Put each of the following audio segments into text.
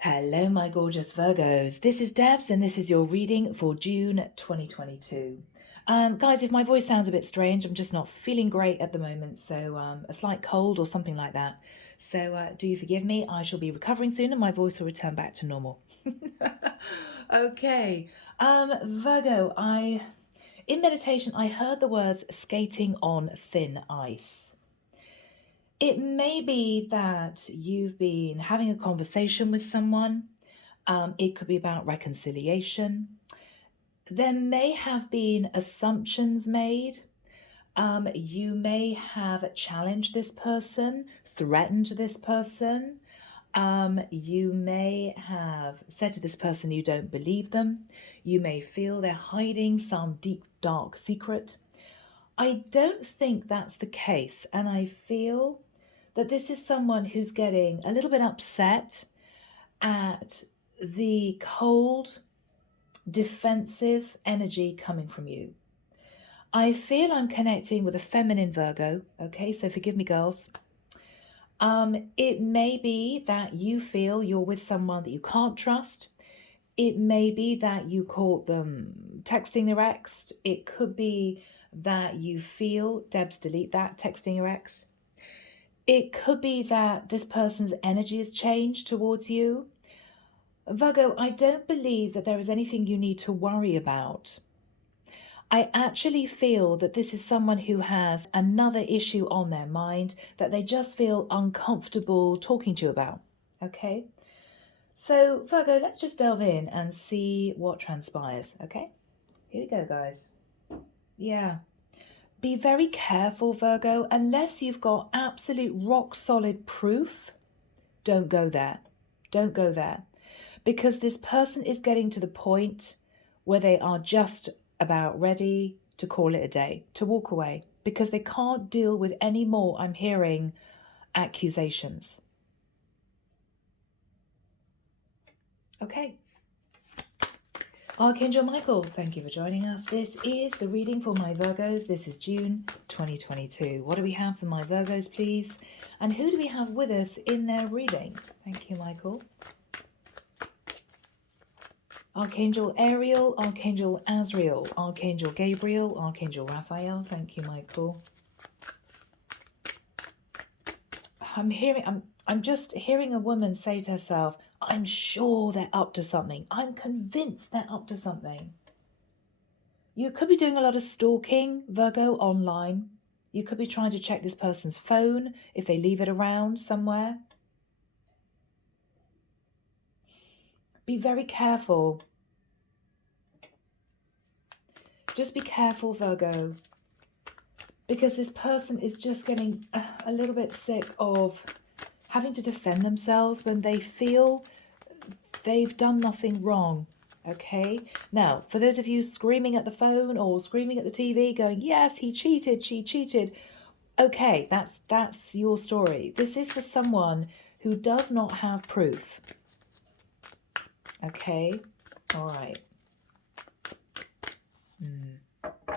Hello, my gorgeous Virgos. This is Debs, and this is your reading for June 2022. Guys, if my voice sounds a bit strange, I'm just not feeling great at the moment, so a slight cold or something like that. So do forgive me. I shall be recovering soon, and my voice will return back to normal. Okay, Virgo. In meditation, I heard the words skating on thin ice. It may be that you've been having a conversation with someone. It could be about reconciliation. There may have been assumptions made. You may have challenged this person, threatened this person. You may have said to this person you don't believe them. You may feel they're hiding some deep, dark secret. I don't think that's the case, and I feel that this is someone who's getting a little bit upset at the cold, defensive energy coming from you. I feel I'm connecting with a feminine Virgo, okay, so forgive me, girls. It may be that you feel you're with someone that you can't trust. It may be that you caught them texting their ex. It could be that you feel, Debs, delete that, texting your ex. It could be that this person's energy has changed towards you. Virgo, I don't believe that there is anything you need to worry about. I actually feel that this is someone who has another issue on their mind that they just feel uncomfortable talking to you about. Okay? So, Virgo, let's just delve in and see what transpires. Okay? Here we go, guys. Yeah. Be very careful, Virgo. Unless you've got absolute rock solid proof, don't go there. Don't go there. Because this person is getting to the point where they are just about ready to call it a day, to walk away, because they can't deal with any more, I'm hearing, accusations. Okay. Archangel Michael, thank you for joining us. This is the reading for my Virgos. This is June 2022. What do we have for my Virgos, please? And who do we have with us in their reading? Thank you, Michael. Archangel Ariel, Archangel Azrael, Archangel Gabriel, Archangel Raphael. Thank you, Michael. I'm just hearing a woman say to herself, I'm sure they're up to something. I'm convinced they're up to something. You could be doing a lot of stalking, Virgo, online. You could be trying to check this person's phone if they leave it around somewhere. Be very careful. Just be careful, Virgo, because this person is just getting a little bit sick of having to defend themselves when they feel they've done nothing wrong. Okay, now for those of you screaming at the phone or screaming at the TV going, yes, he cheated, she cheated, okay, that's your story. This is for someone who does not have proof. Okay, all right.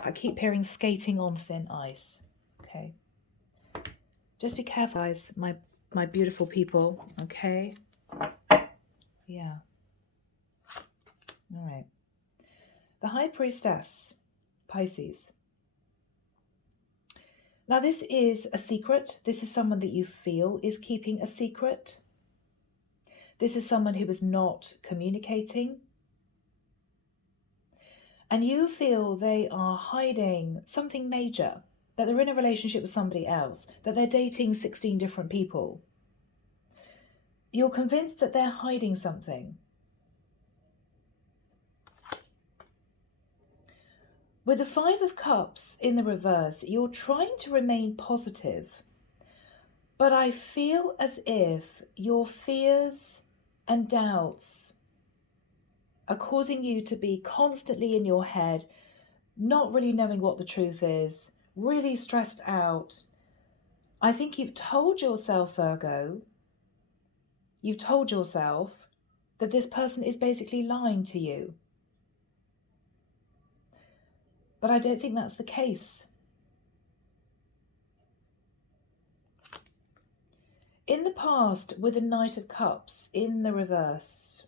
I keep hearing skating on thin ice. Okay, just be careful, guys, my beautiful people. Okay, yeah. All right. The High Priestess, Pisces. Now, this is a secret. This is someone that you feel is keeping a secret. This is someone who is not communicating. And you feel they are hiding something major, that they're in a relationship with somebody else, that they're dating 16 different people. You're convinced that they're hiding something. With the Five of Cups in the reverse, you're trying to remain positive, but I feel as if your fears and doubts are causing you to be constantly in your head, not really knowing what the truth is, really stressed out. I think you've told yourself, Virgo, you've told yourself that this person is basically lying to you. But I don't think that's the case. In the past, with the Knight of Cups in the reverse,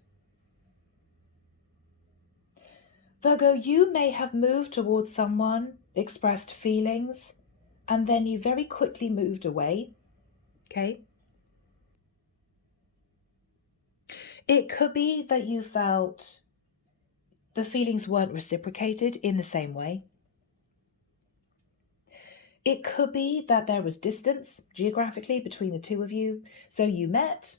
Virgo, you may have moved towards someone, expressed feelings, and then you very quickly moved away, okay? It could be that you felt the feelings weren't reciprocated in the same way. It could be that there was distance geographically between the two of you. So you met,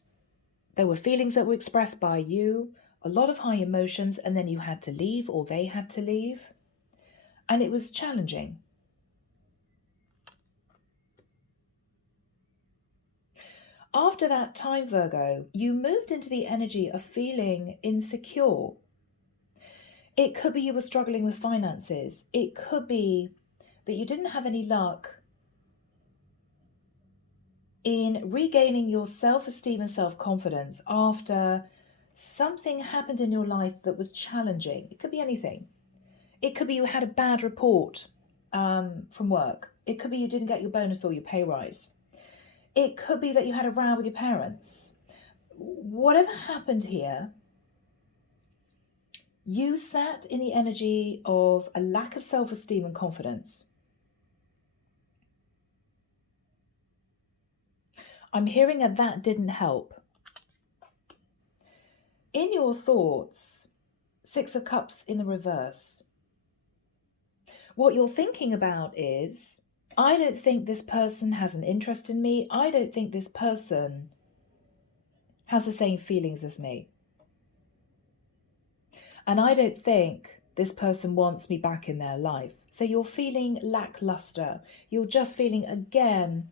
there were feelings that were expressed by you, a lot of high emotions, and then you had to leave or they had to leave. And it was challenging. After that time, Virgo, you moved into the energy of feeling insecure. It could be you were struggling with finances. It could be that you didn't have any luck in regaining your self-esteem and self-confidence after something happened in your life that was challenging. It could be anything. It could be you had a bad report from work. It could be you didn't get your bonus or your pay rise. It could be that you had a row with your parents. Whatever happened here, you sat in the energy of a lack of self-esteem and confidence. I'm hearing that didn't help. In your thoughts, Six of Cups in the reverse, what you're thinking about is, I don't think this person has an interest in me. I don't think this person has the same feelings as me. And I don't think this person wants me back in their life. So you're feeling lackluster. You're just feeling, again,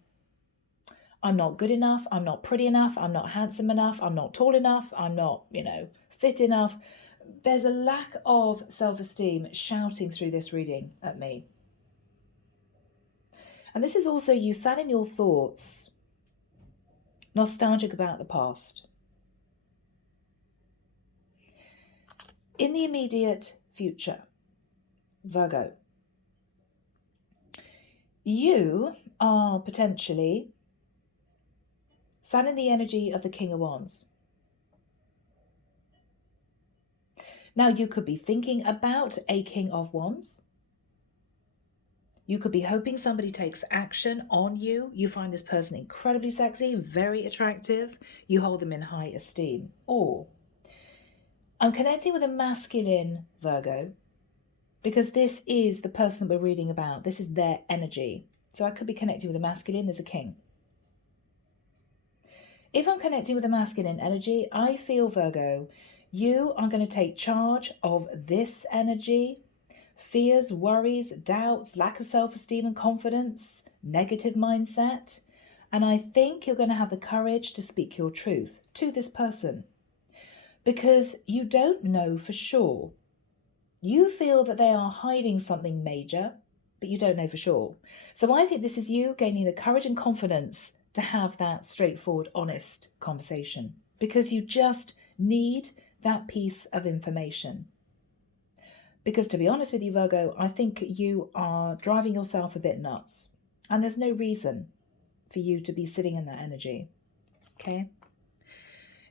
I'm not good enough. I'm not pretty enough. I'm not handsome enough. I'm not tall enough. I'm not, fit enough. There's a lack of self-esteem shouting through this reading at me. And this is also you sat in your thoughts, nostalgic about the past. In the immediate future, Virgo, you are potentially sat in the energy of the King of Wands. Now, you could be thinking about a King of Wands. You could be hoping somebody takes action on you. You find this person incredibly sexy, very attractive. You hold them in high esteem. Or I'm connecting with a masculine Virgo because this is the person that we're reading about. This is their energy. So I could be connecting with a masculine. There's a king. If I'm connecting with a masculine energy, I feel, Virgo, you are going to take charge of this energy. Fears, worries, doubts, lack of self-esteem and confidence, negative mindset. And I think you're going to have the courage to speak your truth to this person because you don't know for sure. You feel that they are hiding something major, but you don't know for sure. So I think this is you gaining the courage and confidence to have that straightforward, honest conversation because you just need that piece of information. Because to be honest with you, Virgo, I think you are driving yourself a bit nuts. And there's no reason for you to be sitting in that energy. Okay?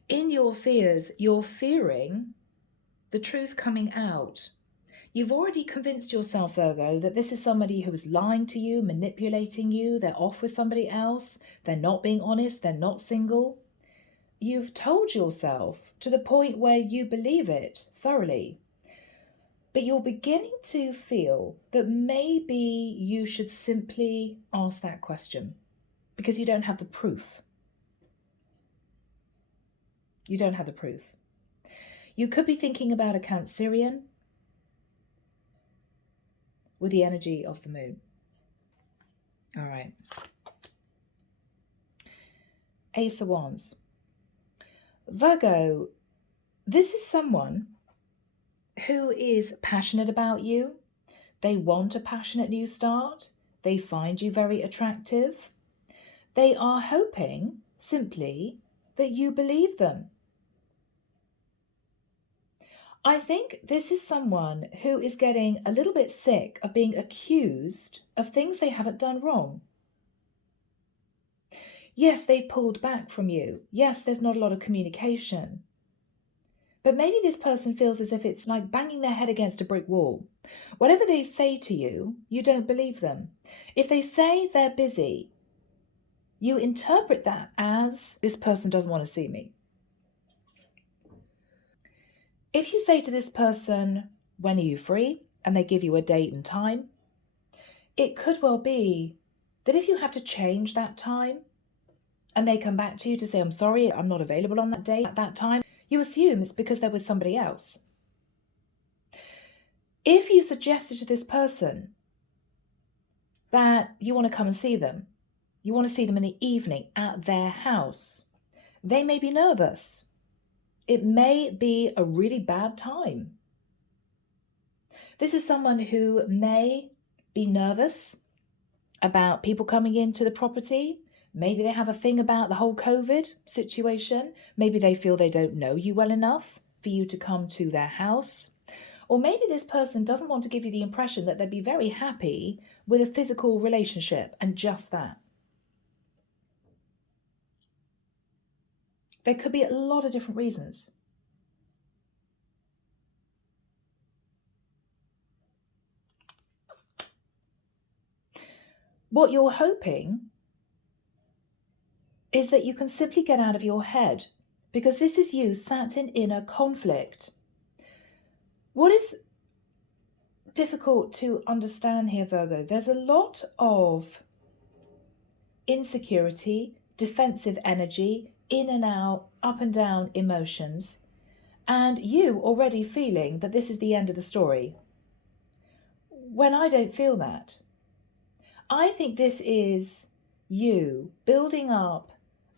In your fears, you're fearing the truth coming out. You've already convinced yourself, Virgo, that this is somebody who is lying to you, manipulating you. They're off with somebody else. They're not being honest. They're not single. You've told yourself to the point where you believe it thoroughly. But you're beginning to feel that maybe you should simply ask that question because you don't have the proof. You don't have the proof. You could be thinking about a Cancerian with the energy of the moon. All right. Ace of Wands. Virgo, this is someone who is passionate about you. They want a passionate new start. They find you very attractive. They are hoping simply that you believe them. I think this is someone who is getting a little bit sick of being accused of things they haven't done wrong. Yes, they've pulled back from you. Yes, there's not a lot of communication. But maybe this person feels as if it's like banging their head against a brick wall. Whatever they say to you, you don't believe them. If they say they're busy, you interpret that as, this person doesn't want to see me. If you say to this person, when are you free? And they give you a date and time, it could well be that if you have to change that time and they come back to you to say, I'm sorry, I'm not available on that day at that time, you assume it's because they're with somebody else. If you suggested to this person that you want to come and see them, you want to see them in the evening at their house, they may be nervous. It may be a really bad time. This is someone who may be nervous about people coming into the property. Maybe they have a thing about the whole COVID situation. Maybe they feel they don't know you well enough for you to come to their house. Or maybe this person doesn't want to give you the impression that they'd be very happy with a physical relationship and just that. There could be a lot of different reasons. What you're hoping is that you can simply get out of your head, because this is you sat in inner conflict. What is difficult to understand here, Virgo, there's a lot of insecurity, defensive energy, in and out, up and down emotions, and you already feeling that this is the end of the story. When I don't feel that, I think this is you building up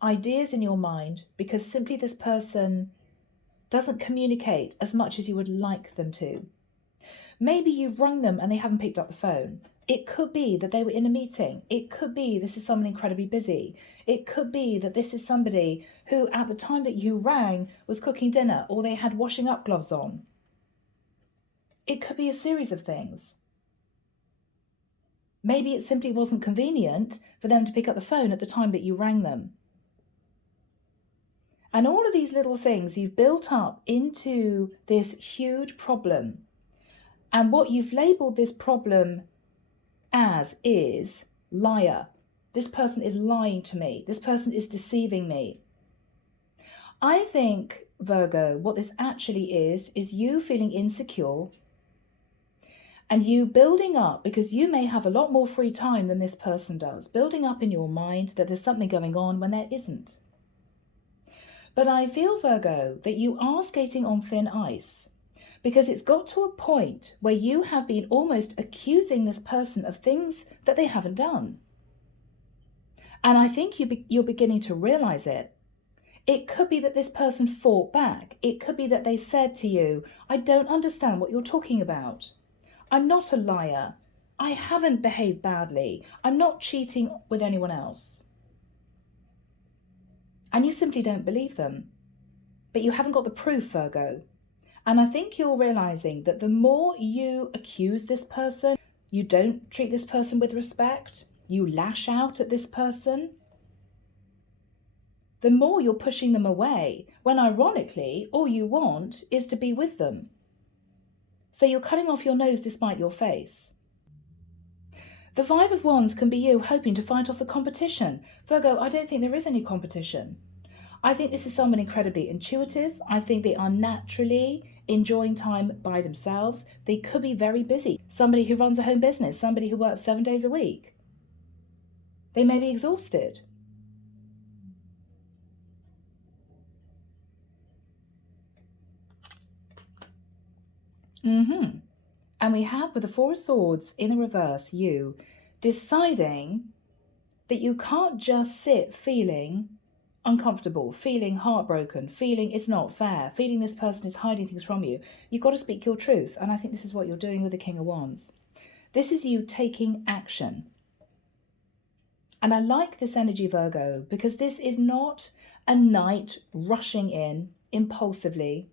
ideas in your mind because simply this person doesn't communicate as much as you would like them to. Maybe you've rung them and they haven't picked up the phone. It could be that they were in a meeting. It could be this is someone incredibly busy. It could be that this is somebody who at the time that you rang was cooking dinner or they had washing up gloves on. It could be a series of things. Maybe it simply wasn't convenient for them to pick up the phone at the time that you rang them. And all of these little things you've built up into this huge problem. And what you've labeled this problem as is liar. This person is lying to me. This person is deceiving me. I think, Virgo, what this actually is you feeling insecure and you building up, because you may have a lot more free time than this person does, building up in your mind that there's something going on when there isn't. But I feel, Virgo, that you are skating on thin ice, because it's got to a point where you have been almost accusing this person of things that they haven't done. And I think you're beginning to realize it. It could be that this person fought back. It could be that they said to you, I don't understand what you're talking about. I'm not a liar. I haven't behaved badly. I'm not cheating with anyone else. And you simply don't believe them. But you haven't got the proof, Virgo. And I think you're realizing that the more you accuse this person, you don't treat this person with respect, you lash out at this person, the more you're pushing them away, when ironically, all you want is to be with them. So you're cutting off your nose despite your face. The Five of Wands can be you hoping to fight off the competition. Virgo, I don't think there is any competition. I think this is someone incredibly intuitive. I think they are naturally enjoying time by themselves. They could be very busy. Somebody who runs a home business, somebody who works 7 days a week. They may be exhausted. And we have, with the Four of Swords in the reverse, you deciding that you can't just sit feeling uncomfortable, feeling heartbroken, feeling it's not fair, feeling this person is hiding things from you. You've got to speak your truth. And I think this is what you're doing with the King of Wands. This is you taking action. And I like this energy, Virgo, because this is not a knight rushing in impulsively.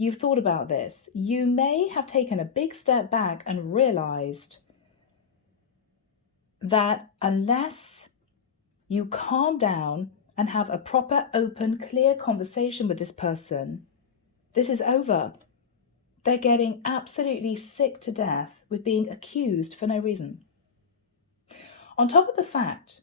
You've thought about this. You may have taken a big step back and realized that unless you calm down and have a proper, open, clear conversation with this person, this is over. They're getting absolutely sick to death with being accused for no reason. On top of the fact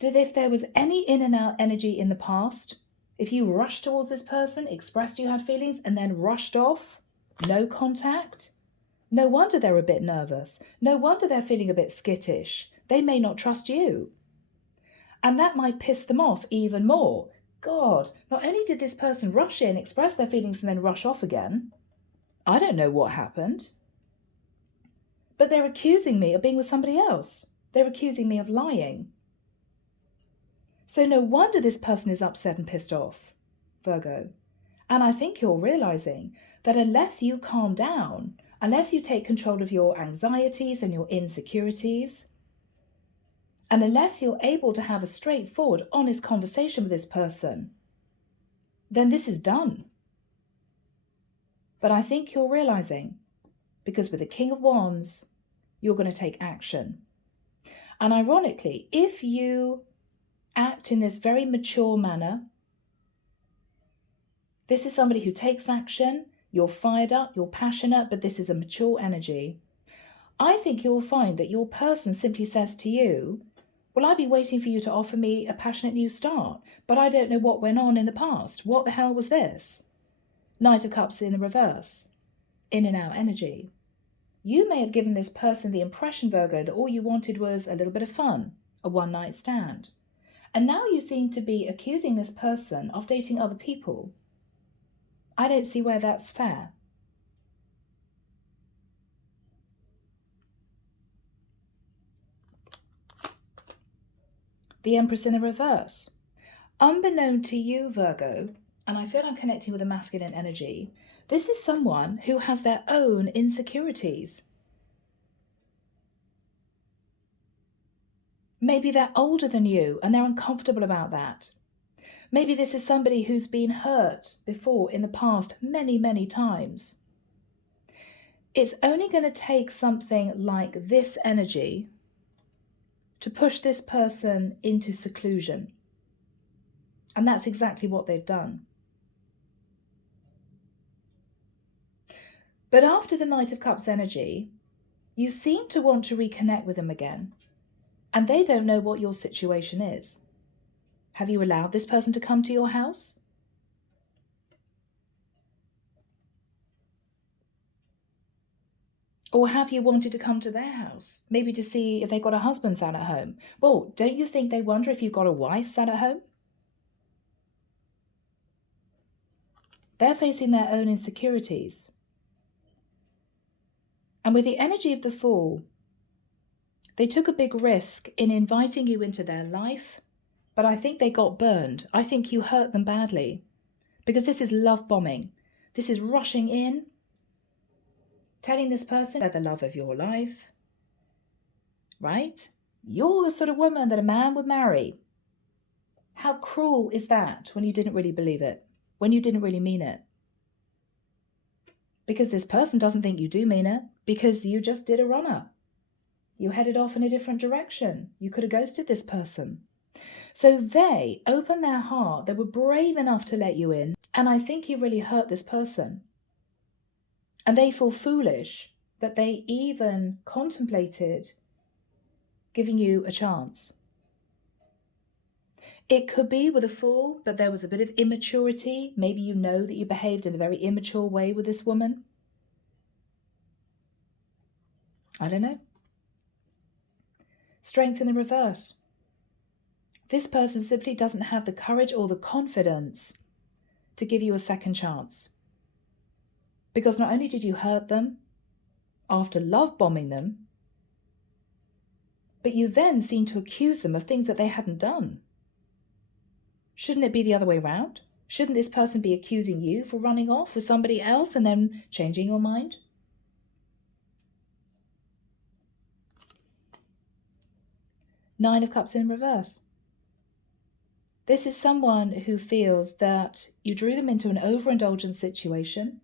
that if there was any in and out energy in the past, if you rushed towards this person, expressed you had feelings, and then rushed off, no contact, no wonder they're a bit nervous. No wonder they're feeling a bit skittish. They may not trust you. And that might piss them off even more. God, not only did this person rush in, express their feelings, and then rush off again, I don't know what happened, but they're accusing me of being with somebody else. They're accusing me of lying. So no wonder this person is upset and pissed off, Virgo. And I think you're realizing that unless you calm down, unless you take control of your anxieties and your insecurities, and unless you're able to have a straightforward, honest conversation with this person, then this is done. But I think you're realizing, because with the King of Wands, you're going to take action. And ironically, if you act in this very mature manner, this is somebody who takes action, you're fired up, you're passionate, but this is a mature energy. I think you'll find that your person simply says to you, well, I've been waiting for you to offer me a passionate new start, but I don't know what went on in the past. What the hell was this? Knight of Cups in the reverse, in and out energy. You may have given this person the impression, Virgo, that all you wanted was a little bit of fun, a one-night stand. And now you seem to be accusing this person of dating other people. I don't see where that's fair. The Empress in the reverse. Unbeknown to you, Virgo, and I feel I'm connecting with a masculine energy, this is someone who has their own insecurities. Maybe they're older than you and they're uncomfortable about that. Maybe this is somebody who's been hurt before in the past many, many times. It's only going to take something like this energy to push this person into seclusion. And that's exactly what they've done. But after the Knight of Cups energy, you seem to want to reconnect with them again. And they don't know what your situation is. Have you allowed this person to come to your house? Or have you wanted to come to their house? Maybe to see if they've got a husband sat at home. Well, don't you think they wonder if you've got a wife sat at home? They're facing their own insecurities. And with the energy of the Fool, they took a big risk in inviting you into their life, but I think they got burned. I think you hurt them badly, because this is love bombing. This is rushing in, telling this person they're the love of your life, right? You're the sort of woman that a man would marry. How cruel is that when you didn't really believe it, when you didn't really mean it? Because this person doesn't think you do mean it, because you just did a runner. You headed off in a different direction. You could have ghosted this person. So they opened their heart. They were brave enough to let you in. And I think you really hurt this person. And they feel foolish that they even contemplated giving you a chance. It could be with a Fool, but there was a bit of immaturity. Maybe you know that you behaved in a very immature way with this woman. I don't know. Strength in the reverse. This person simply doesn't have the courage or the confidence to give you a second chance. Because not only did you hurt them after love bombing them, but you then seem to accuse them of things that they hadn't done. Shouldn't it be the other way around? Shouldn't this person be accusing you for running off with somebody else and then changing your mind? Nine of Cups in reverse. This is someone who feels that you drew them into an overindulgent situation.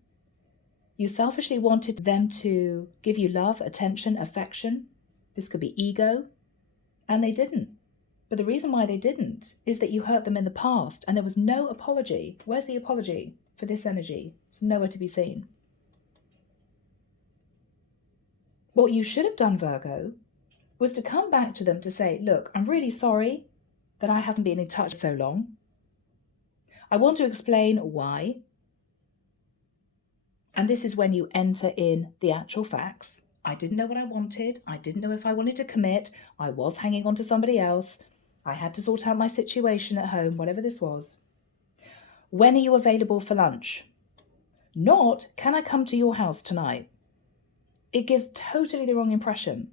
You selfishly wanted them to give you love, attention, affection. This could be ego, and they didn't. But the reason why they didn't is that you hurt them in the past and there was no apology. Where's the apology for this energy? It's nowhere to be seen. What you should have done, Virgo, was to come back to them to say, look, I'm really sorry that I haven't been in touch so long. I want to explain why. And this is when you enter in the actual facts. I didn't know what I wanted. I didn't know if I wanted to commit. I was hanging on to somebody else. I had to sort out my situation at home, whatever this was. When are you available for lunch? Not, can I come to your house tonight? It gives totally the wrong impression.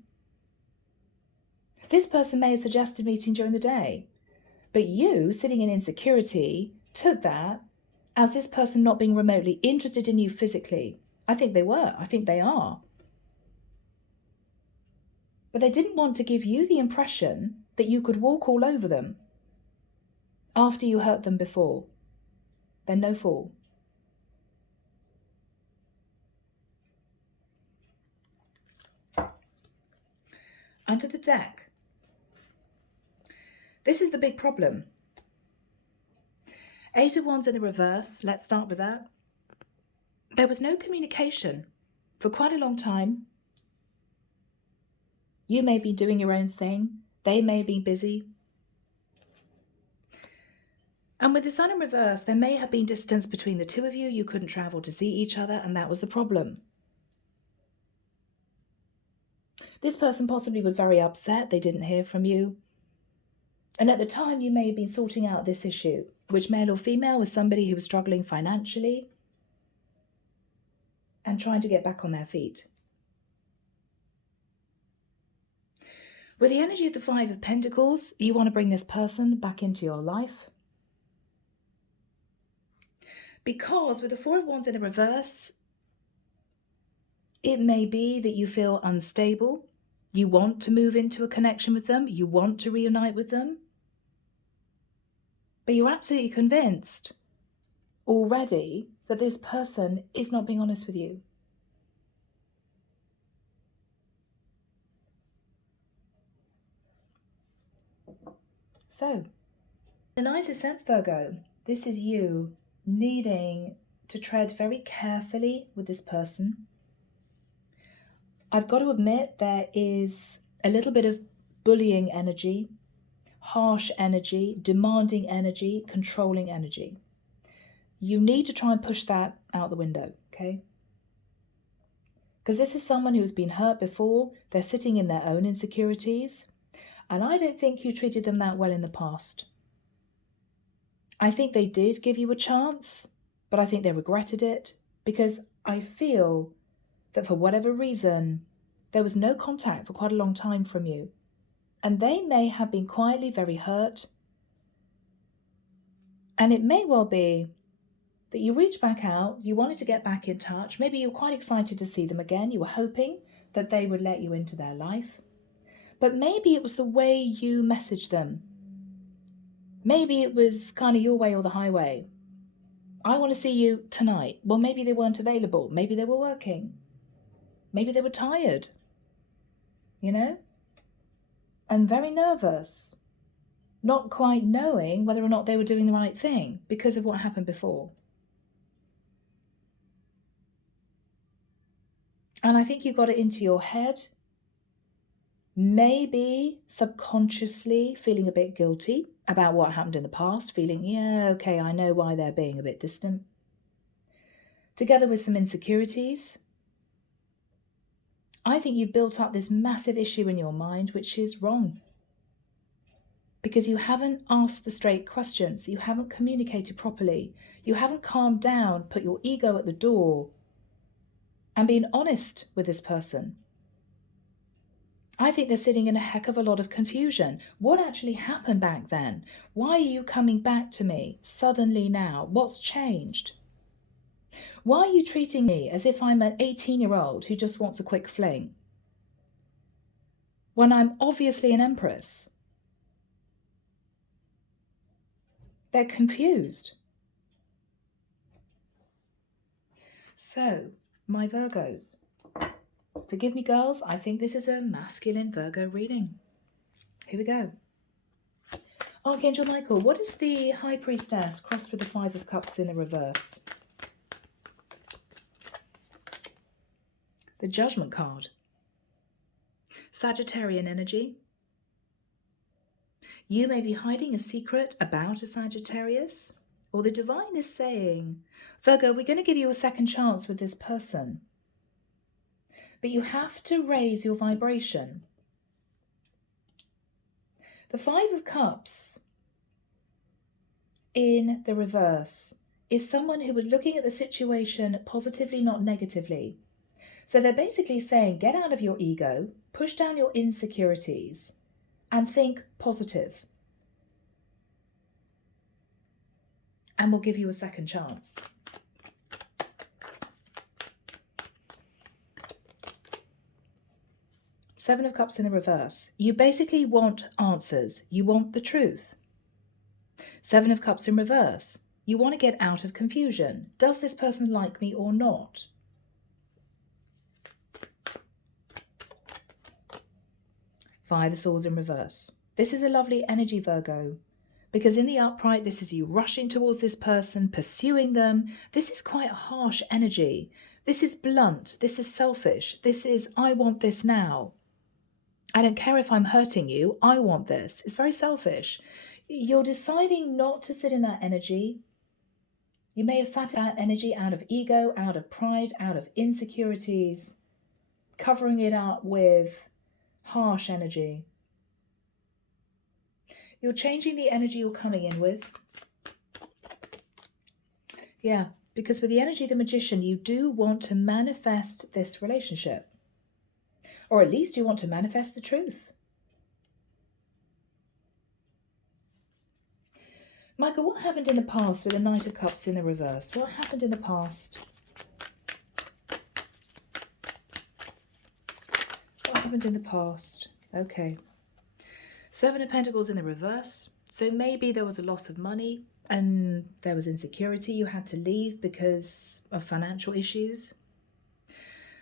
This person may have suggested meeting during the day, but you, sitting in insecurity, took that as this person not being remotely interested in you physically. I think they were. I think they are. But they didn't want to give you the impression that you could walk all over them after you hurt them before. They're no fool. Under the deck. This is the big problem. 8 of Wands in the reverse. Let's start with that. There was no communication for quite a long time. You may be doing your own thing. They may be busy. And with the Sun in reverse, there may have been distance between the two of you. You couldn't travel to see each other, and that was the problem. This person possibly was very upset. They didn't hear from you. And at the time, you may have been sorting out this issue, which male or female was somebody who was struggling financially and trying to get back on their feet. With the energy of the 5 of Pentacles, you want to bring this person back into your life. Because with the 4 of Wands in the reverse, it may be that you feel unstable. You want to move into a connection with them. You want to reunite with them. But you're absolutely convinced already that this person is not being honest with you. So, in the nicest sense, Virgo, this is you needing to tread very carefully with this person. I've got to admit there is a little bit of bullying energy, harsh energy, demanding energy, controlling energy. You need to try and push that out the window, okay? Because this is someone who's been hurt before. They're sitting in their own insecurities. And I don't think you treated them that well in the past. I think they did give you a chance, but I think they regretted it because I feel that for whatever reason, there was no contact for quite a long time from you. And they may have been quietly very hurt. And it may well be that you reached back out, you wanted to get back in touch. Maybe you were quite excited to see them again. You were hoping that they would let you into their life. But maybe it was the way you messaged them. Maybe it was kind of your way or the highway. I want to see you tonight. Well, maybe they weren't available. Maybe they were working. Maybe they were tired, you know? And very nervous, not quite knowing whether or not they were doing the right thing because of what happened before. And I think you got it into your head, maybe subconsciously feeling a bit guilty about what happened in the past, feeling, yeah, okay, I know why they're being a bit distant. Together with some insecurities, I think you've built up this massive issue in your mind, which is wrong. Because you haven't asked the straight questions. You haven't communicated properly. You haven't calmed down, put your ego at the door, and been honest with this person. I think they're sitting in a heck of a lot of confusion. What actually happened back then? Why are you coming back to me suddenly now? What's changed? Why are you treating me as if I'm an 18-year-old who just wants a quick fling? When I'm obviously an Empress. They're confused. So, my Virgos, forgive me, girls, I think this is a masculine Virgo reading. Here we go. Archangel Michael, what is the High Priestess crossed with the Five of Cups in the reverse? The Judgment card. Sagittarian energy. You may be hiding a secret about a Sagittarius, or the divine is saying, Virgo, we're going to give you a second chance with this person, but you have to raise your vibration. The Five of Cups in the reverse is someone who was looking at the situation positively, not negatively. So they're basically saying, get out of your ego, push down your insecurities, and think positive. And we'll give you a second chance. Seven of Cups in the reverse. You basically want answers. You want the truth. Seven of Cups in reverse. You want to get out of confusion. Does this person like me or not? Five of Swords in reverse. This is a lovely energy, Virgo, because in the upright, this is you rushing towards this person, pursuing them. This is quite a harsh energy. This is blunt. This is selfish. This is, I want this now. I don't care if I'm hurting you. I want this. It's very selfish. You're deciding not to sit in that energy. You may have sat in that energy out of ego, out of pride, out of insecurities, covering it up with harsh energy. You're changing the energy you're coming in with. Yeah, because with the energy of the Magician, you do want to manifest this relationship. Or at least you want to manifest the truth. Michael, what happened in the past with the Knight of Cups in the reverse? What happened in the past? What happened in the past? Okay. Seven of Pentacles in the reverse. So maybe there was a loss of money and there was insecurity. You had to leave because of financial issues.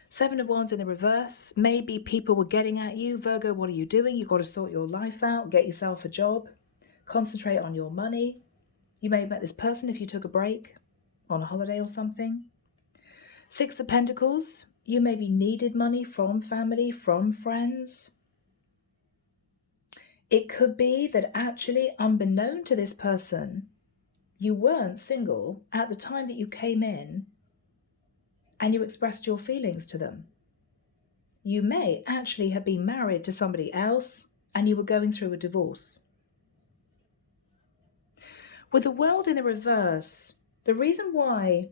Seven of Wands in the reverse. Maybe people were getting at you. Virgo, what are you doing? You've got to sort your life out. Get yourself a job. Concentrate on your money. You may have met this person if you took a break on a holiday or something. Six of Pentacles. You maybe needed money from family, from friends. It could be that actually, unbeknown to this person, you weren't single at the time that you came in and you expressed your feelings to them. You may actually have been married to somebody else and you were going through a divorce. With the World in the reverse, the reason why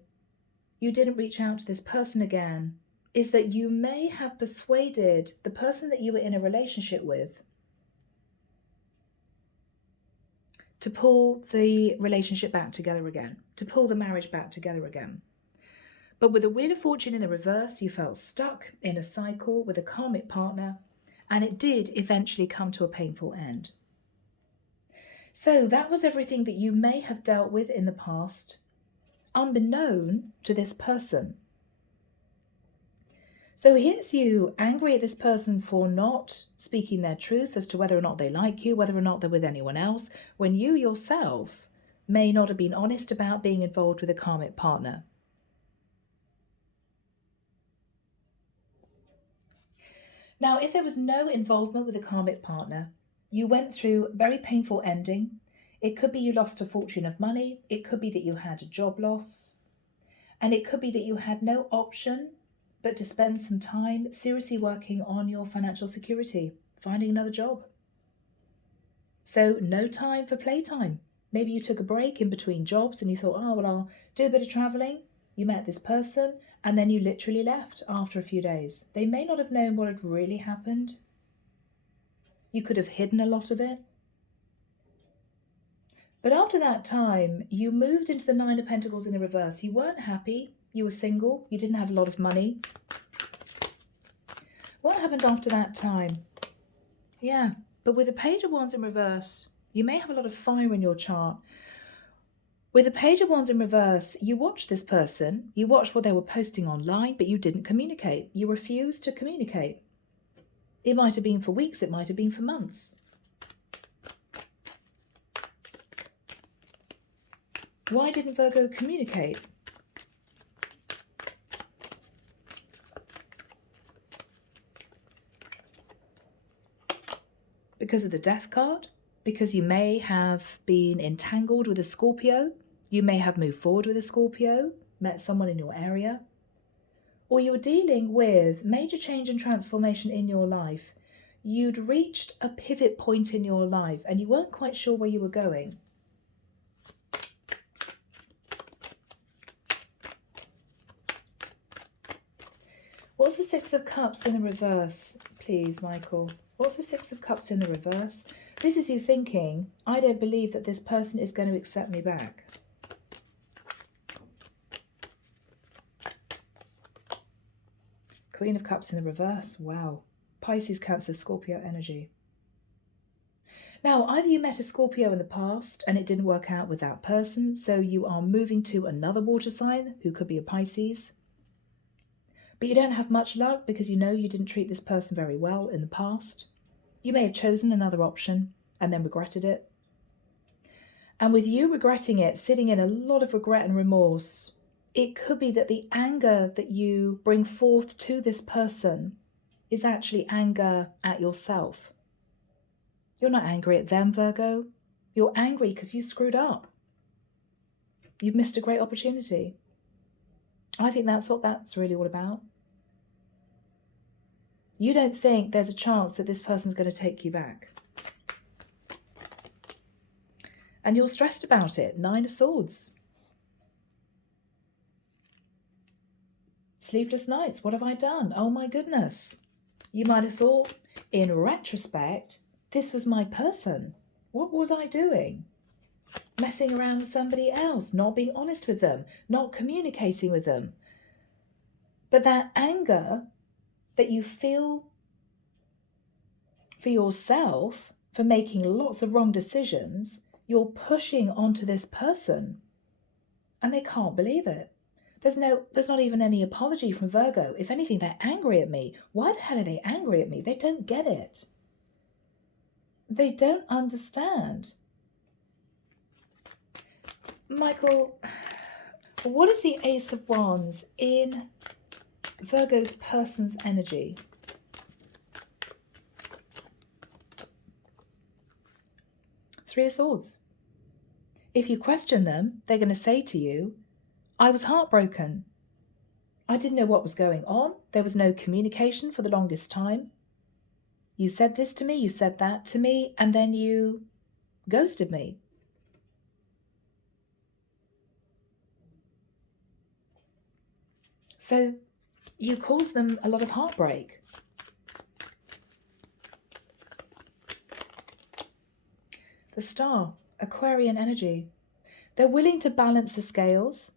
you didn't reach out to this person again is that you may have persuaded the person that you were in a relationship with to pull the relationship back together again, to pull the marriage back together again. But with the Wheel of Fortune in the reverse, you felt stuck in a cycle with a karmic partner, and it did eventually come to a painful end. So that was everything that you may have dealt with in the past, unbeknown to this person. So here's you angry at this person for not speaking their truth as to whether or not they like you, whether or not they're with anyone else, when you yourself may not have been honest about being involved with a karmic partner. Now, if there was no involvement with a karmic partner, you went through a very painful ending. It could be you lost a fortune of money. It could be that you had a job loss. And it could be that you had no option but to spend some time seriously working on your financial security, finding another job. So no time for playtime. Maybe you took a break in between jobs and you thought, oh, well, I'll do a bit of traveling. You met this person and then you literally left after a few days. They may not have known what had really happened. You could have hidden a lot of it. But after that time, you moved into the Nine of Pentacles in the reverse. You weren't happy. You were single. You didn't have a lot of money. What happened after that time? Yeah, but with the Page of Wands in reverse, you may have a lot of fire in your chart. With the Page of Wands in reverse, you watched this person. You watched what they were posting online, but you didn't communicate. You refused to communicate. It might have been for weeks. It might have been for months. Why didn't Virgo communicate? Because of the Death card? Because you may have been entangled with a Scorpio. You may have moved forward with a Scorpio, met someone in your area. Or you were dealing with major change and transformation in your life. You'd reached a pivot point in your life and you weren't quite sure where you were going. What's the Six of Cups in the reverse, please, Michael? What's the Six of Cups in the reverse? This is you thinking, I don't believe that this person is going to accept me back. Queen of Cups in the reverse. Wow. Pisces, Cancer, Scorpio energy. Now, either you met a Scorpio in the past and it didn't work out with that person, so you are moving to another water sign who could be a Pisces. But you don't have much luck because you know you didn't treat this person very well in the past. You may have chosen another option and then regretted it. And with you regretting it, sitting in a lot of regret and remorse, it could be that the anger that you bring forth to this person is actually anger at yourself. You're not angry at them, Virgo. You're angry because you screwed up. You've missed a great opportunity. I think that's what that's really all about. You don't think there's a chance that this person's going to take you back. And you're stressed about it. 9 of Swords. Sleepless nights. What have I done? Oh my goodness. You might have thought, in retrospect, this was my person. What was I doing? Messing around with somebody else, not being honest with them, not communicating with them. But that anger that you feel for yourself for making lots of wrong decisions, you're pushing onto this person and they can't believe it. There's not even any apology from Virgo. If anything, they're angry at me. Why the hell are they angry at me? They don't get it. They don't understand. Michael, what is the Ace of Wands in Virgo's person's energy? Three of Swords. If you question them, they're going to say to you, I was heartbroken. I didn't know what was going on. There was no communication for the longest time. You said this to me, you said that to me, and then you ghosted me. So you caused them a lot of heartbreak. The Star, Aquarian energy. They're willing to balance the scales.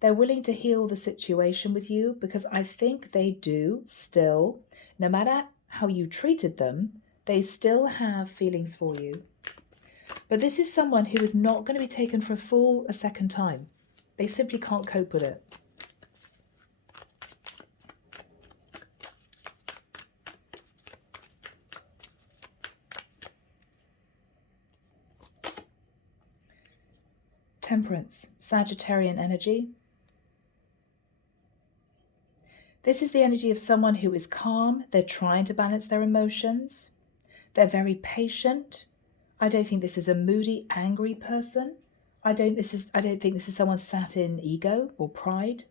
They're willing to heal the situation with you because I think they do still, no matter how you treated them, they still have feelings for you. But this is someone who is not going to be taken for a fool a second time. They simply can't cope with it. Temperance, Sagittarian energy. This is the energy of someone who is calm. They're trying to balance their emotions. They're very patient. I don't think this is a moody, angry person. I don't think this is someone sat in ego or pride.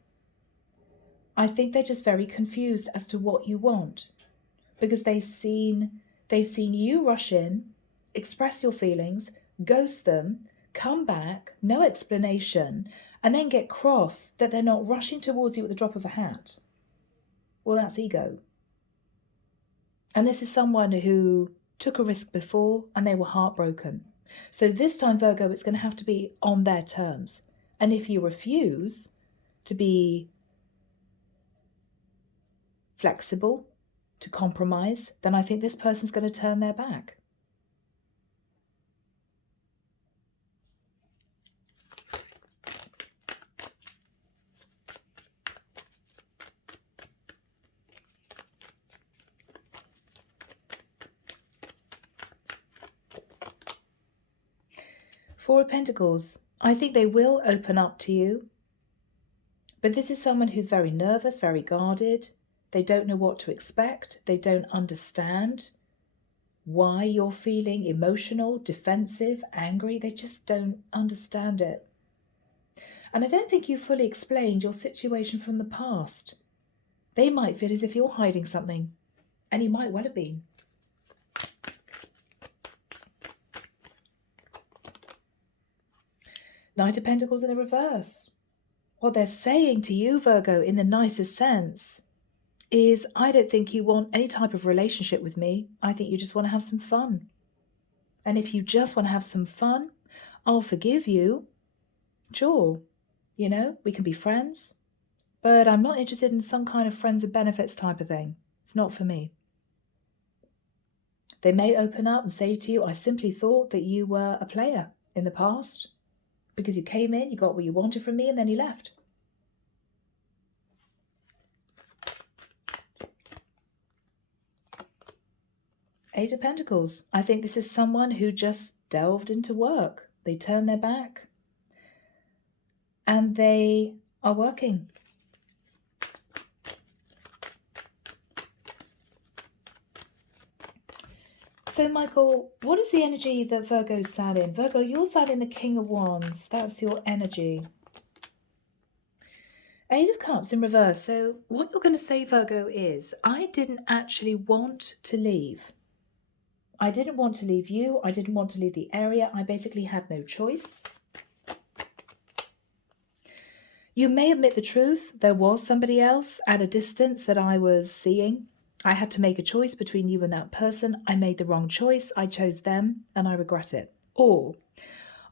I think they're just very confused as to what you want because they've seen you rush in, express your feelings, ghost them, come back, no explanation, and then get cross that they're not rushing towards you at the drop of a hat. Well, that's ego. And this is someone who took a risk before and they were heartbroken. So this time, Virgo, it's going to have to be on their terms. And if you refuse to be flexible, to compromise, then I think this person's going to turn their back. Four of Pentacles, I think they will open up to you. But this is someone who's very nervous, very guarded. They don't know what to expect. They don't understand why you're feeling emotional, defensive, angry. They just don't understand it. And I don't think you fully explained your situation from the past. They might feel as if you're hiding something, and you might well have been. Knight of Pentacles in the reverse. What they're saying to you, Virgo, in the nicest sense, is I don't think you want any type of relationship with me. I think you just want to have some fun. And if you just want to have some fun, I'll forgive you. Sure, we can be friends. But I'm not interested in some kind of friends with benefits type of thing. It's not for me. They may open up and say to you, I simply thought that you were a player in the past because you came in, you got what you wanted from me, and then you left. Eight of Pentacles. I think this is someone who just delved into work. They turned their back and they are working. So, Michael, what is the energy that Virgo's sat in? Virgo, you're sat in the King of Wands. That's your energy. Eight of Cups in reverse. So what you're going to say, Virgo, is I didn't actually want to leave. I didn't want to leave you. I didn't want to leave the area. I basically had no choice. You may admit the truth. There was somebody else at a distance that I was seeing. I had to make a choice between you and that person. I made the wrong choice. I chose them and I regret it. Or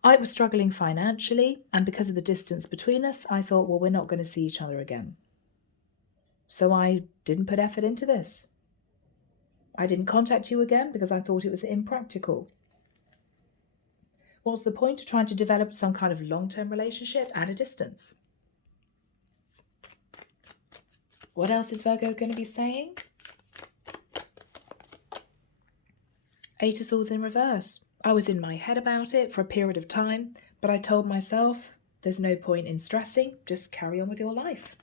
I was struggling financially, and because of the distance between us, I thought, well, we're not going to see each other again. So I didn't put effort into this. I didn't contact you again because I thought it was impractical. What's the point of trying to develop some kind of long-term relationship at a distance? What else is Virgo going to be saying? Eight of Swords in reverse. I was in my head about it for a period of time, but I told myself there's no point in stressing, just carry on with your life.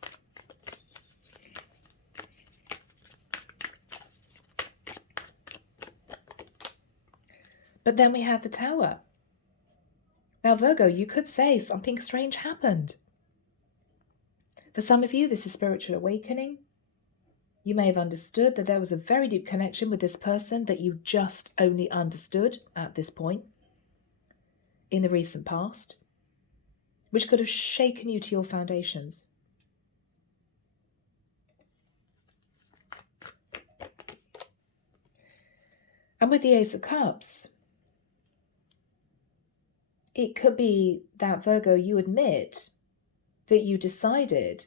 But then we have the Tower. Now, Virgo, you could say something strange happened. For some of you, this is spiritual awakening. You may have understood that there was a very deep connection with this person that you just only understood at this point in the recent past, which could have shaken you to your foundations. And with the Ace of Cups, it could be that, Virgo, you admit that you decided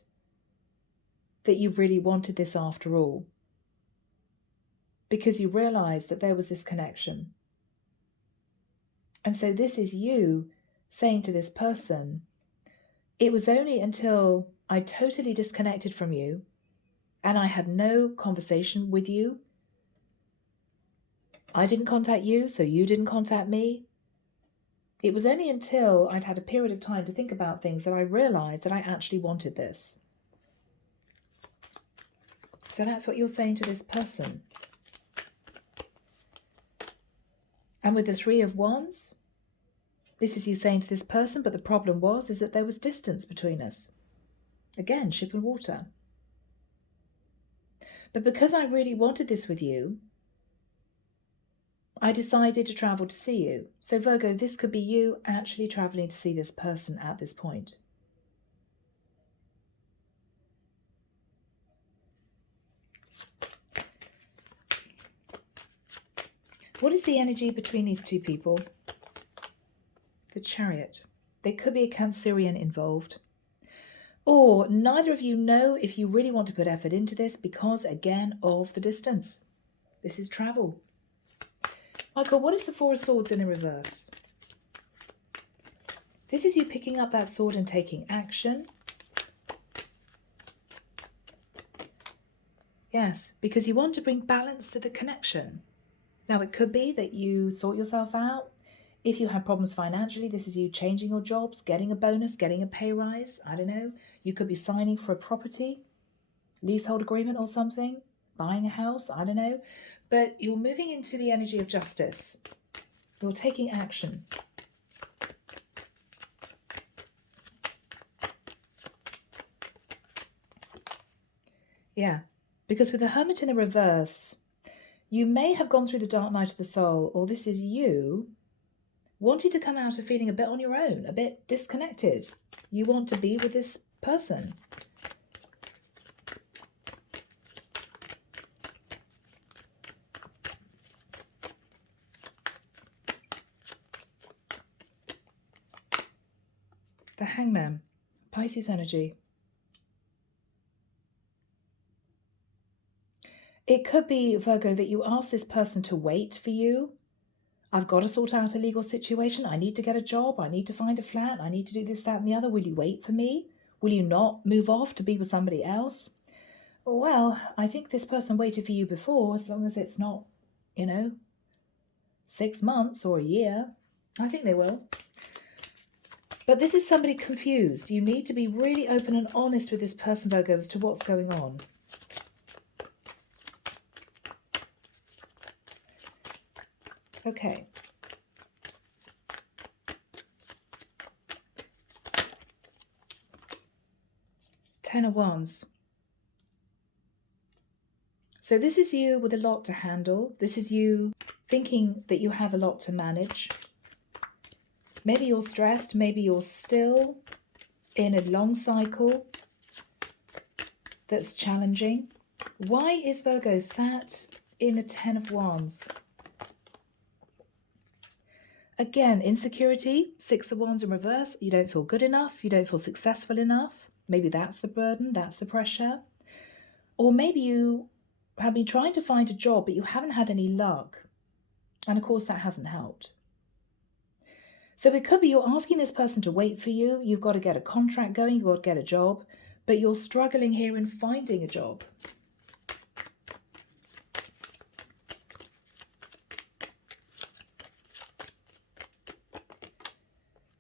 that you really wanted this after all, because you realized that there was this connection. And so this is you saying to this person, it was only until I totally disconnected from you and I had no conversation with you. I didn't contact you, so you didn't contact me. It was only until I'd had a period of time to think about things that I realized that I actually wanted this. So that's what you're saying to this person. And with the Three of Wands, this is you saying to this person, but the problem is that there was distance between us. Again, ship and water. But because I really wanted this with you, I decided to travel to see you. So Virgo, this could be you actually traveling to see this person at this point. What is the energy between these two people? The Chariot. There could be a Cancerian involved. Or neither of you know if you really want to put effort into this because, again, of the distance. This is travel. Michael, what is the Four of Swords in the reverse? This is you picking up that sword and taking action. Yes, because you want to bring balance to the connection. Now, it could be that you sort yourself out If you have problems financially, this is you changing your jobs, getting a bonus, getting a pay rise. I don't know. You could be signing for a property, leasehold agreement or something, buying a house. I don't know. But you're moving into the energy of justice. You're taking action. Yeah, because with the Hermit in a reverse, you may have gone through the dark night of the soul, or this is you wanting to come out of feeling a bit on your own, a bit disconnected. You want to be with this person. The Hangman, Pisces energy. It could be, Virgo, that you ask this person to wait for you. I've got to sort out a legal situation. I need to get a job. I need to find a flat. I need to do this, that, and the other. Will you wait for me? Will you not move off to be with somebody else? Well, I think this person waited for you before, as long as it's not, 6 months or a year. I think they will. But this is somebody confused. You need to be really open and honest with this person, Virgo, as to what's going on. Okay. Ten of Wands. So this is you with a lot to handle. This is you thinking that you have a lot to manage. Maybe you're stressed. Maybe you're still in a long cycle that's challenging. Why is Virgo sat in a Ten of Wands? Again, insecurity, Six of Wands in reverse. You don't feel good enough. You don't feel successful enough. Maybe that's the burden. That's the pressure. Or maybe you have been trying to find a job, but you haven't had any luck. And of course, that hasn't helped. So it could be you're asking this person to wait for you. You've got to get a contract going. You've got to get a job. But you're struggling here in finding a job.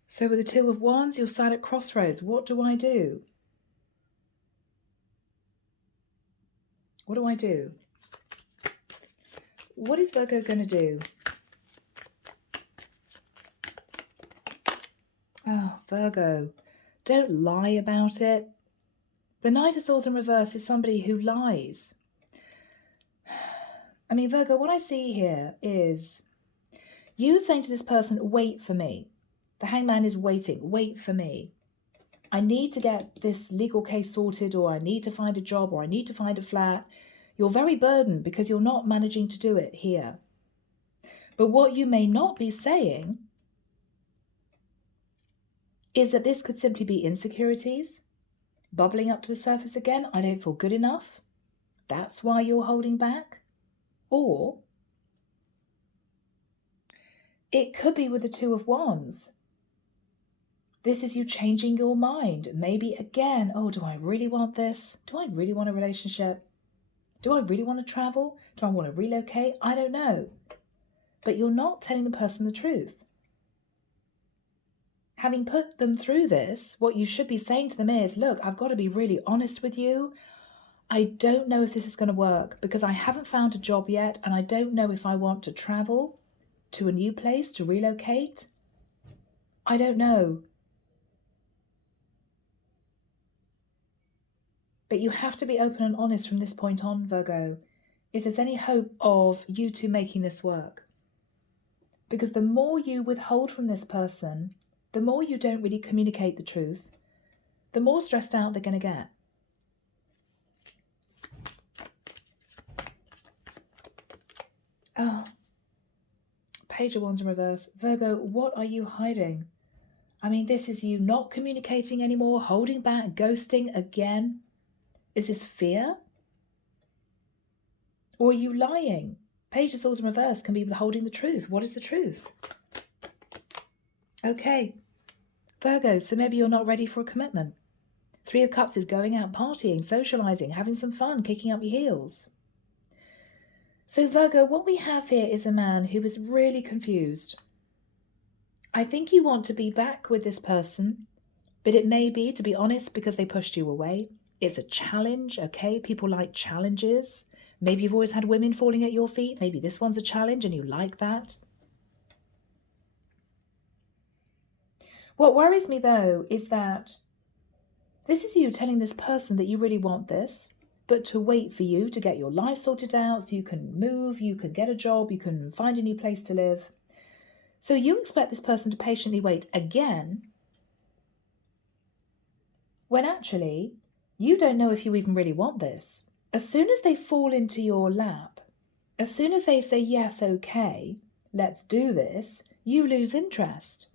So with the Two of Wands, you're sat at crossroads. What do I do? What do I do? What is Virgo going to do? Oh, Virgo, don't lie about it. The Knight of Swords in reverse is somebody who lies. I mean, Virgo, what I see here is you saying to this person, wait for me. The Hangman is waiting. Wait for me. I need to get this legal case sorted, or I need to find a job, or I need to find a flat. You're very burdened because you're not managing to do it here. But what you may not be saying is that this could simply be insecurities bubbling up to the surface again. I don't feel good enough. That's why you're holding back. Or it could be with the Two of Wands. This is you changing your mind. Maybe again, oh, do I really want this? Do I really want a relationship? Do I really want to travel? Do I want to relocate? I don't know. But you're not telling the person the truth. Having put them through this, what you should be saying to them is, look, I've got to be really honest with you. I don't know if this is going to work because I haven't found a job yet, and I don't know if I want to travel to a new place, to relocate. I don't know. But you have to be open and honest from this point on, Virgo, if there's any hope of you two making this work. Because the more you withhold from this person, the more you don't really communicate the truth, the more stressed out they're going to get. Oh, Page of Wands in reverse. Virgo, what are you hiding? I mean, this is you not communicating anymore, holding back, ghosting again. Is this fear? Or are you lying? Page of Swords in reverse can be withholding the truth. What is the truth? Okay, Virgo, so maybe you're not ready for a commitment. Three of Cups is going out, partying, socializing, having some fun, kicking up your heels. So Virgo, what we have here is a man who is really confused. I think you want to be back with this person, but it may be, to be honest, because they pushed you away. It's a challenge, okay? People like challenges. Maybe you've always had women falling at your feet. Maybe this one's a challenge and you like that. What worries me, though, is that this is you telling this person that you really want this, but to wait for you to get your life sorted out so you can move, you can get a job, you can find a new place to live. So you expect this person to patiently wait again, when actually you don't know if you even really want this. As soon as they fall into your lap, as soon as they say, yes, okay, let's do this, you lose interest.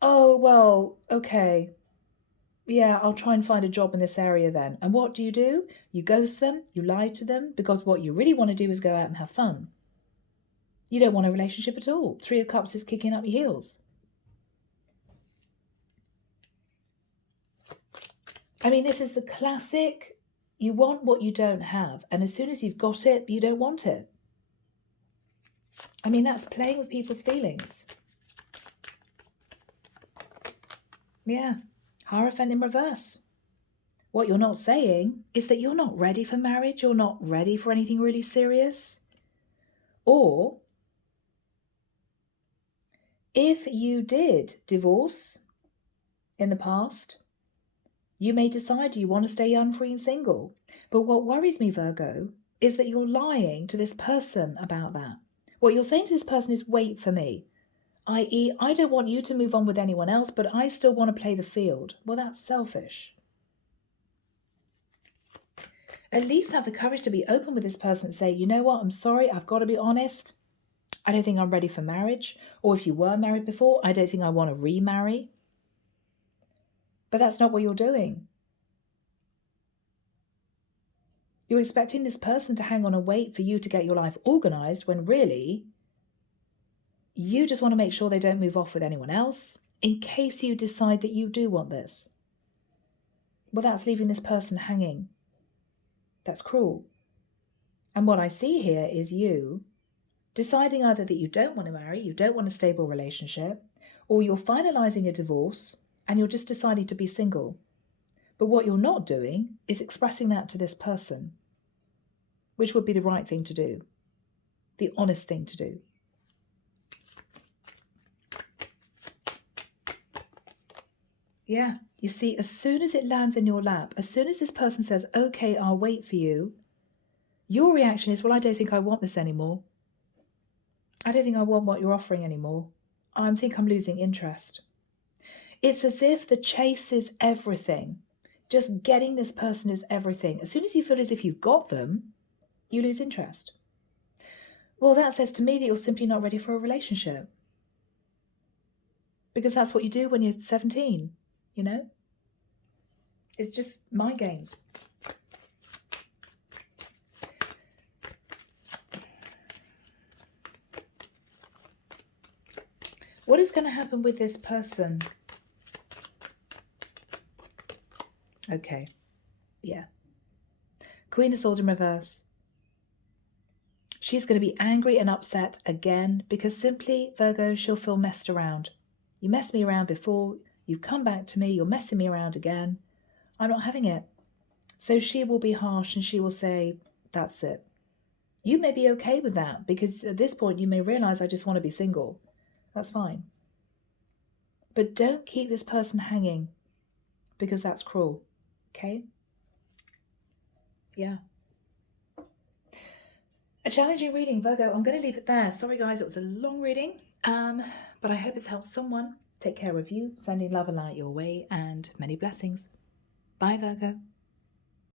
Oh, well, okay. Yeah, I'll try and find a job in this area then. And what do? You ghost them, you lie to them, because what you really want to do is go out and have fun. You don't want a relationship at all. 3 of Cups is kicking up your heels. I mean, this is the classic, you want what you don't have, and as soon as you've got it, you don't want it. I mean, that's playing with people's feelings. Yeah, Hierophant in reverse. What you're not saying is that you're not ready for marriage, you're not ready for anything really serious. Or, if you did divorce in the past, you may decide you want to stay young, free and single. But what worries me, Virgo, is that you're lying to this person about that. What you're saying to this person is, wait for me. I.e., I don't want you to move on with anyone else, but I still want to play the field. Well, that's selfish. At least have the courage to be open with this person and say, you know what, I'm sorry, I've got to be honest. I don't think I'm ready for marriage. Or if you were married before, I don't think I want to remarry. But that's not what you're doing. You're expecting this person to hang on and wait for you to get your life organized when really you just want to make sure they don't move off with anyone else in case you decide that you do want this. Well, that's leaving this person hanging. That's cruel. And what I see here is you deciding either that you don't want to marry, you don't want a stable relationship, or you're finalizing a divorce and you're just deciding to be single. But what you're not doing is expressing that to this person, which would be the right thing to do, the honest thing to do. Yeah, you see, as soon as it lands in your lap, as soon as this person says, okay, I'll wait for you, your reaction is, well, I don't think I want this anymore. I don't think I want what you're offering anymore. I think I'm losing interest. It's as if the chase is everything. Just getting this person is everything. As soon as you feel as if you've got them, you lose interest. Well, that says to me that you're simply not ready for a relationship. Because that's what you do when you're 17, you know? It's just mind games. What is going to happen with this person? Okay, yeah. Queen of Swords in reverse. She's going to be angry and upset again because simply, Virgo, she'll feel messed around. You messed me around before, you've come back to me, you're messing me around again. I'm not having it. So she will be harsh and she will say, that's it. You may be okay with that because at this point you may realize I just want to be single. That's fine. But don't keep this person hanging because that's cruel. Okay? Yeah. A challenging reading, Virgo. I'm going to leave it there. Sorry, guys, it was a long reading, but I hope it's helped someone. Take care of you, sending love and light your way, and many blessings. Bye, Virgo.